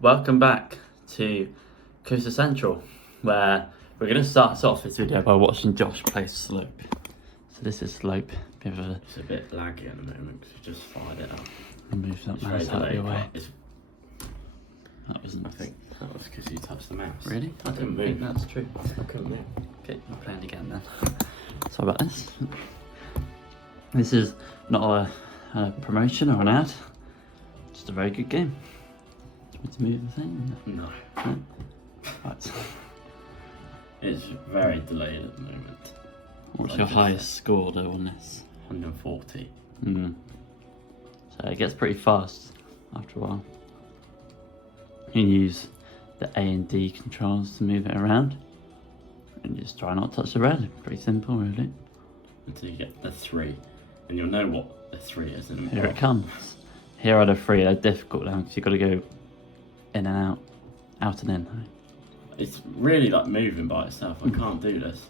welcome back to Coaster Central, where we're going to start off this video by watching Josh play Slope. So this is Slope. It's a bit laggy at the moment because we just fired it up. Move that It's mouse very out of your delayed, way. but That wasn't. I think that was because you touched the mouse. Really? I couldn't don't think move. that's true. I couldn't move. Okay, I'm playing again then. Sorry about this. This is not a promotion or an ad. Just a very good game. Do you want to move the thing? No. No? Right. It's very delayed at the moment. What's Like your this. highest score though on this? 140. So it gets pretty fast after a while. You can use the A and D controls to move it around. And just try not to touch the red. Pretty simple really. Until you get the 3. And you'll know what the 3 is in a Here minute. it comes. Here are the three. They're difficult now because you've got to go in and out. Out and in. It's really like moving by itself. I can't do this.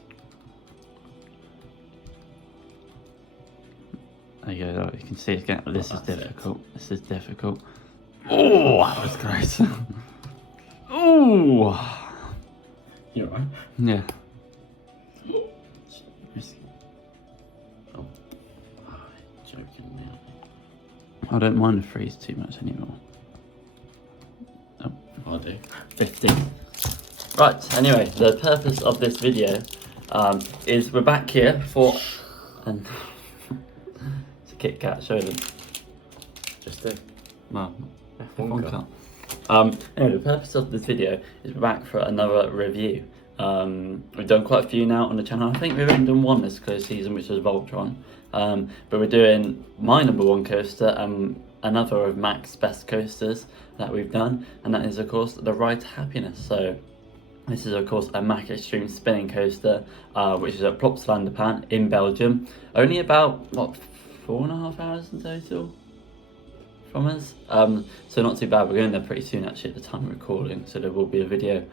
There you go. You can see it's getting. This is That's it. difficult. This is difficult. Oh, that was great. Oh, You're right. yeah. Oh. Joking now. I don't mind the freeze too much anymore. I do. 15. Right, anyway, the purpose of this video is we're back here for and it's a Kit Kat, show them. Just do. No, F1 F1 car. car. Anyway, the purpose of this video is we're back for another review. We've done quite a few now on the channel. I think we've only done one this close season, which was Voltron. But we're doing my number one coaster and another of Mac's best coasters that we've done, and that is of course the Ride to Happiness. So this is of course a Mac Extreme spinning coaster, which is at Plopsaland in Belgium. Only about what 4.5 hours in total from us. So not too bad. We're going there pretty soon actually at the time of recording, so there will be a video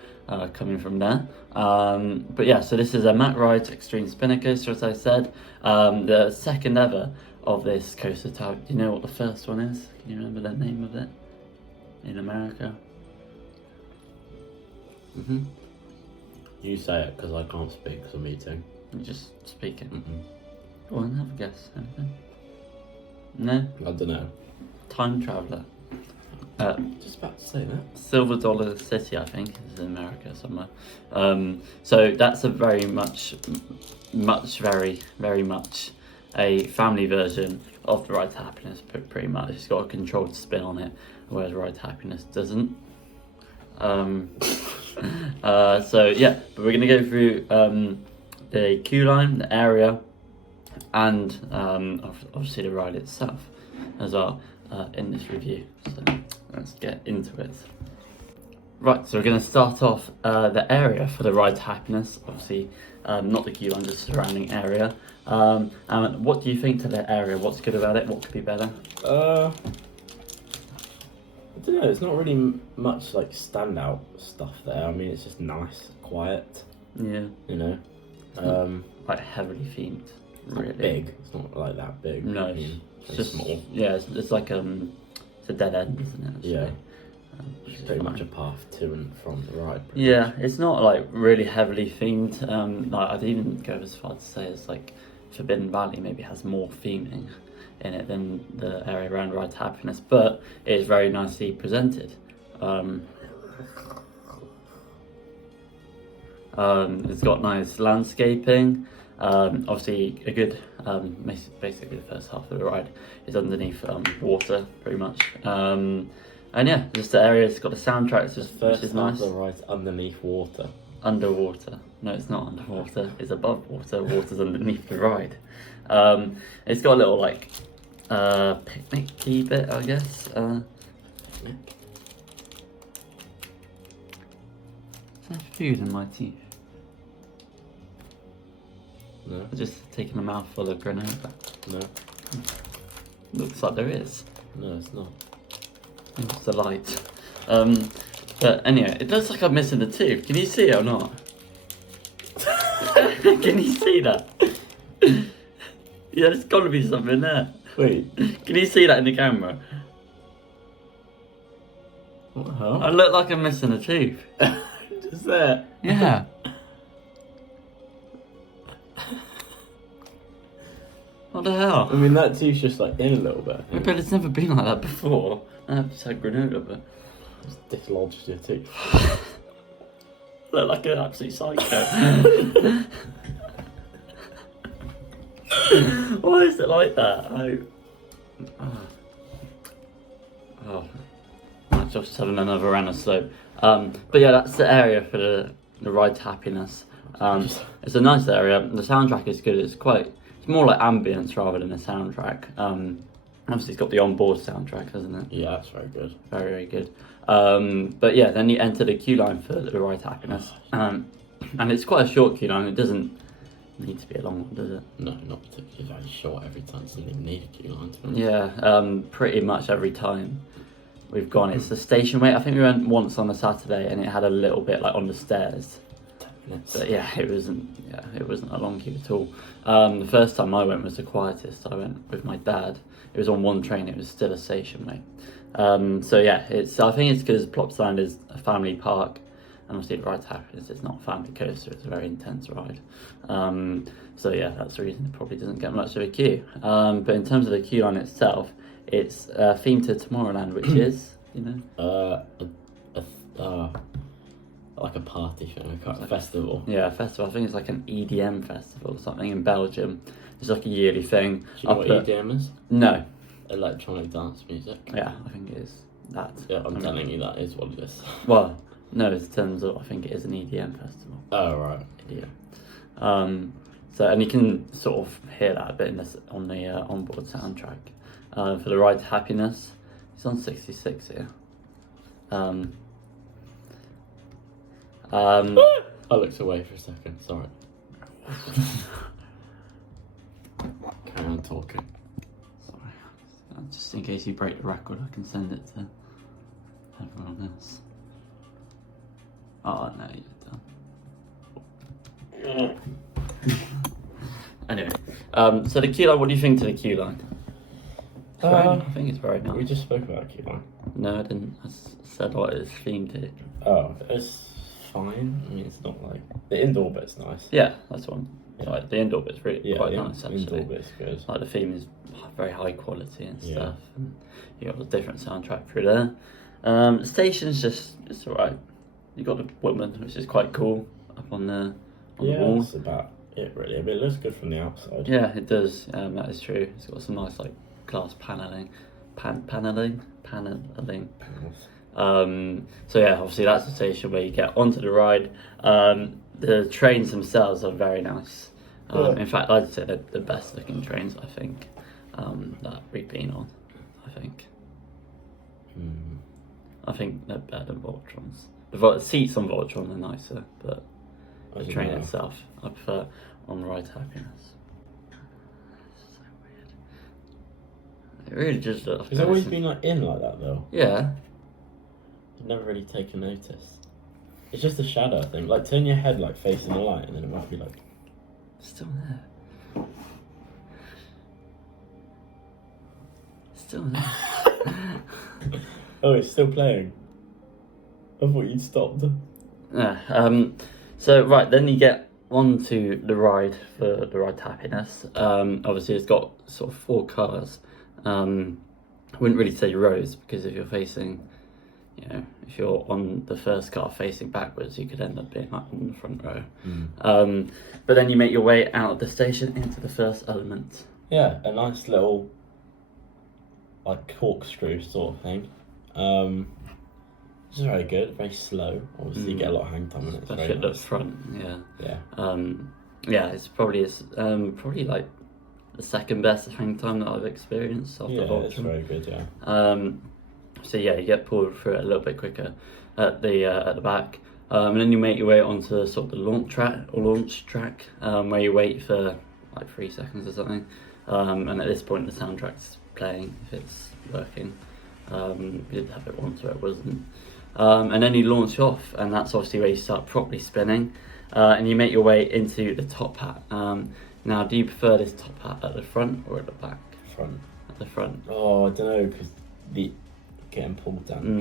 coming from there. But yeah, so this is a Mac Ride Extreme spinner coaster, as I said. The second ever of this coaster type. Do you know what the first one is? Can you remember the name of it in America? You say it because I can't speak because I'm eating. You just speak it. Mm-mm. Go on, have a guess. Anything? No? I don't know. Time Traveller. Just about to say that. Silver Dollar City, I think, is in America somewhere. So that's a very much a family version of the Ride to Happiness, pretty much. It's got a controlled spin on it, whereas Ride to Happiness doesn't. So yeah, but we're going to go through the queue line, the area, and obviously the ride itself as well in this review. So let's get into it. Right, so we're going to start off the area for the Ride to Happiness. Obviously, not the queue line, just the surrounding area. And what do you think to the area? What's good about it? What could be better? I don't know. It's not really much like standout stuff there. I mean, it's just nice, quiet. Yeah, You know, quite heavily themed. it's not big. It's not like that big. No, I mean, it's just small. Yeah, it's like it's a dead end, isn't it? Actually? Yeah. Which is Pretty much fine. a path to and from the ride. pretty Yeah, much. it's not like really heavily themed. Like I'd even go as far to say it's like Forbidden Valley maybe has more theming in it than the area around Ride to Happiness, but it is very nicely presented. It's got nice landscaping. Obviously, a good basically the first half of the ride is underneath water, pretty much. And yeah, just the area. It's got the soundtracks, The which first is half nice. of the ride's underneath water. Underwater. No, it's not underwater. It's above water. Water's underneath the ride. It's got a little like picnic-y bit, I guess. Is there food in my teeth? No, I've just taken a mouthful of granola. no, Looks like there is. no, it's not. It's the light. But anyway, it looks like I'm missing the tooth. Can you see it or not? Can you see that? Yeah, there's got to be something there. Wait, Can you see that in the camera? What the I hell? look like I'm missing a tooth. Just there. Yeah. What the I hell? mean, that tooth's just like in a little bit. I think. But it's never been like that before. I've just had granola, but It's dislodged your tooth. I look like an absolute psycho. Why is it like that? Oh. I'm just having another run of slope. But yeah, that's the area for the ride to happiness. It's a nice area. The soundtrack is good. It's more like ambience rather than a soundtrack. Obviously, it's got the onboard soundtrack, hasn't it? Yeah, that's very good. Very, very good. But yeah, then you enter the queue line for the ride to happiness. And it's quite a short queue line. It doesn't need to be a long one, does it? No, not particularly very short every time. It doesn't even need a queue line. To be honest. Yeah, pretty much every time we've gone. It's the station wait. I think we went once on a Saturday and it had a little bit like on the stairs. 10 minutes. But yeah, it wasn't a long queue at all. The first time I went was the quietest. I went with my dad. It was on one train. It was still a station wait. So yeah, I think it's because Plopsaland is a family park, and obviously the ride to happiness is not a family coaster. It's a very intense ride. So yeah, that's the reason it probably doesn't get much of a queue. But in terms of the queue line itself, it's themed to Tomorrowland, which is, you know, like a party thing, like a festival. yeah, a festival. I think it's like an EDM festival or something in Belgium. It's like a yearly thing. Do you know what EDM is? No. Electronic dance music. Yeah, I think it is that. Yeah, I'm telling you that is what it is. Well, no, in terms of, I think it is an EDM festival. Oh, right. Yeah. So, and you can sort of hear that a bit on the onboard soundtrack. For the Ride to Happiness, it's on 66 here. I looked away for a second, sorry. Carry on talking. Sorry. Just in case you break the record, I can send it to everyone else. Oh, no, you're done. Anyway, so the queue line, what do you think to the queue line? I think it's very nice. We just spoke about queue line. No, I didn't. I said what it's themed to. Oh, it's fine. I mean, it's not like the indoor bit's nice. Yeah, that's one. Yeah. Like the indoor bit's really quite the nice actually. indoor bit's good. Like the theme is very high quality and Yeah. stuff. And you got a different soundtrack through there. The station's it's alright. You got the woman, which is quite cool, up on the wall. That's about it really. I mean, it looks good from the outside. Yeah, it does. That is true. It's got some nice like glass paneling. Paneling. So yeah, obviously that's the station where you get onto the ride. The trains themselves are very nice. In fact, I'd say they're the best looking trains I think that we've been on. I think they're better than Voltron's. The seats on Voltron are nicer, but the train itself, I prefer on Ride to Happiness. It's so weird. It really just looks like It's always been like in like that though. Yeah. I've never really taken notice. It's just a shadow thing. Like turn your head like facing the light, and then it might be like. Still there. Still there. Oh, it's still playing. I thought you'd stopped. Yeah, so right, then you get onto the ride for the Ride to Happiness. Obviously it's got sort of 4 cars. I wouldn't really say rows, because if you're facing, if you're on the first car facing backwards, you could end up being like on the front row. But then you make your way out of the station into the first element. Yeah, a nice little like corkscrew sort of thing. It's very good, very slow. Obviously, you get a lot of hang time in it. Especially at the front, yeah. Yeah. It's probably like the second best hang time that I've experienced after Voltron. It's very good, yeah. So yeah, you get pulled through it a little bit quicker at the back, and then you make your way onto sort of the launch track, where you wait for like 3 seconds or something, and at this point the soundtrack's playing if it's working. We did have it once where it wasn't. And then you launch off, and that's obviously where you start properly spinning, and you make your way into the top hat. Now, do you prefer this top hat at the front or at the back? Front. At the front. Oh, I don't know, because the getting pulled down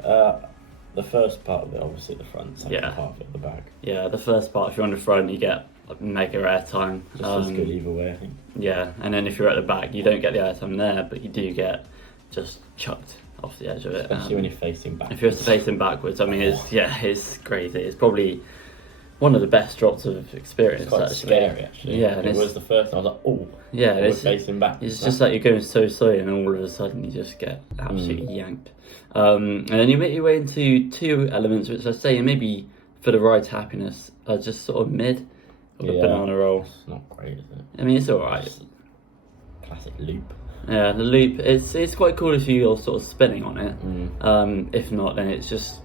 the The first part of it, obviously, at the front. Second Yeah. part of it at the back. Yeah, the first part, if you're on the front, you get like, mega airtime. Just as good either way, I think. Yeah, and then if you're at the back, you don't get the airtime there, but you do get just chucked off the edge of it. Especially when you're facing back. If you're facing backwards, I mean, it's crazy. It's probably one of the best drops of experience. It's quite actually. scary, actually. Yeah, and it it's- was the first time I was like, oh, Yeah, we're it's facing back. just like you're going so slowly, and all of a sudden you just get absolutely yanked. And then you make your way into two elements, which I say maybe for the ride's happiness are just sort of mid of the banana roll. It's not great, is it? I mean, it's alright. Just classic loop. Yeah, the loop, it's quite cool if you're sort of spinning on it. Mm. If not, then it's just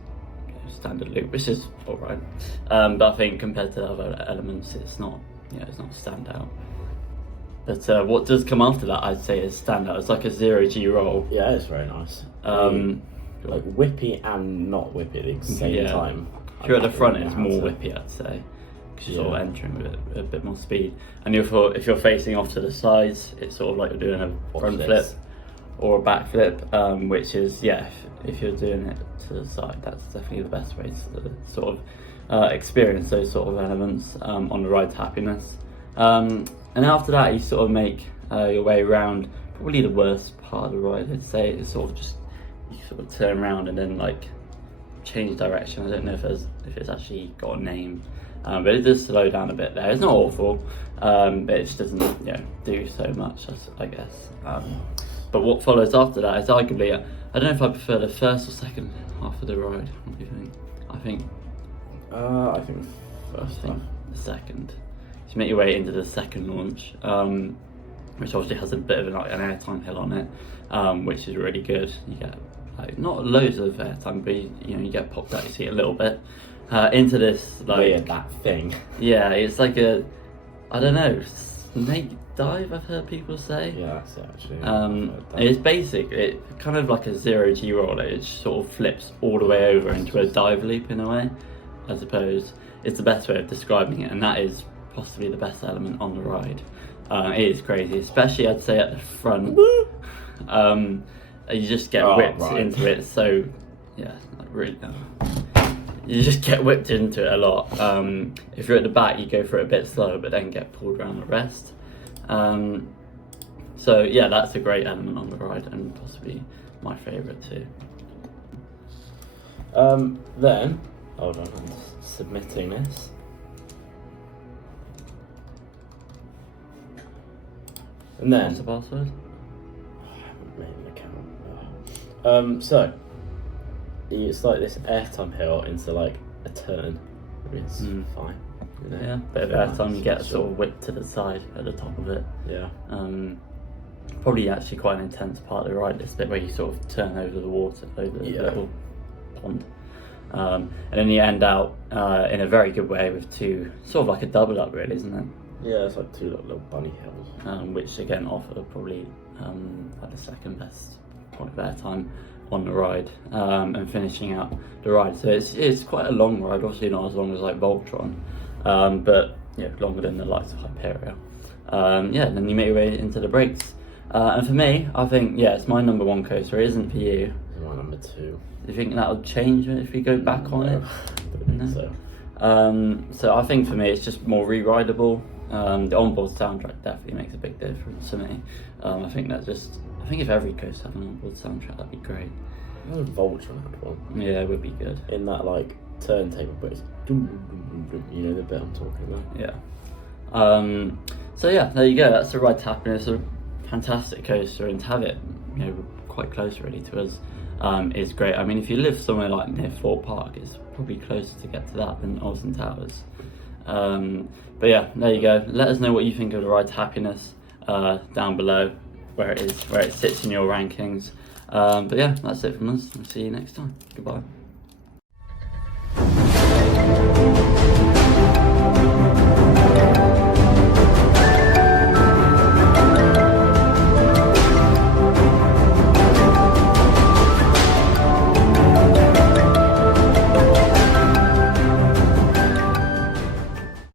standard loop, which is alright. But I think compared to the other elements, it's not standout. But what does come after that, I'd say, is standout. It's like a 0G roll. Yeah, it's very nice. Like whippy and not whippy at the same Yeah. time. If you're at the front, I it's don't know more how to- whippy, I'd say, because you're sort Yeah. of entering with a bit more speed. And if you're facing off to the sides, it's sort of like you're doing a Watch front flip this. or a back flip, which is, if you're doing it to the side, that's definitely the best way to sort of experience those sort of elements on the ride's happiness. And after that, you sort of make your way around probably the worst part of the ride, I'd say. It's sort of just, you sort of turn around and then like change direction. I don't know if it's actually got a name, but it does slow down a bit there. It's not awful, but it just doesn't do so much, I guess. But what follows after that is arguably, I don't know if I prefer the first or second half of the ride. What do you think? I think First I think time. the second. So you make your way into the second launch, which obviously has a bit of an airtime hill on it, which is really good. You get like not loads of airtime, but you get popped out your seat a little bit into this like Weird, that thing. yeah, it's like a I don't know snake dive. I've heard people say. Yeah, that's it actually. It's basic. It kind of like a 0G roller. It sort of flips all the way over into a dive loop in a way. I suppose it's the best way of describing it, and that is possibly the best element on the ride. It is crazy, especially I'd say at the front. You just get whipped into it. So yeah, like really. You just get whipped into it a lot. If you're at the back, you go for it a bit slower, but then get pulled around the rest. So yeah, that's a great element on the ride, and possibly my favourite too. Then, hold on, I'm submitting this. And then, What's the password? I haven't made an account. So, it's like this airtime hill into like a turn. It's fine. You know? Yeah, bit of Very airtime, nice, you get sure. sort of whipped to the side at the top of it. Yeah. Probably actually quite an intense part of the ride, this bit where you sort of turn over the water, over the little pond. And then you end out in a very good way with two, sort of like a double up really, isn't it? Yeah, it's like two little bunny hills. Which again offer probably like the second best point of airtime on the ride, and finishing out the ride. So it's quite a long ride, obviously not as long as like Voltron, but longer than the likes of Hyperia. Then you make your way into the brakes. And for me, I think it's my number one coaster. It isn't for you. It's my number 2. Do you think that'll change if we go back on it? I don't think so. So I think for me it's just more re-rideable. The onboard soundtrack definitely makes a big difference to me. I think if every coaster had an onboard soundtrack, that'd be great. I know Voltron had one. Yeah, it would be good. In that like turntable, but it's you know the bit I'm talking about. Yeah. So yeah, there you go. That's the Ride to Happiness. A fantastic coaster, and to have it, quite close really to us, is great. I mean, if you live somewhere like near Fort Park, it's probably closer to get to that than Austin Towers. But yeah, there you go. Let us know what you think of the Ride to Happiness down below, where it sits in your rankings. But yeah, that's it from us. We'll see you next time. Goodbye.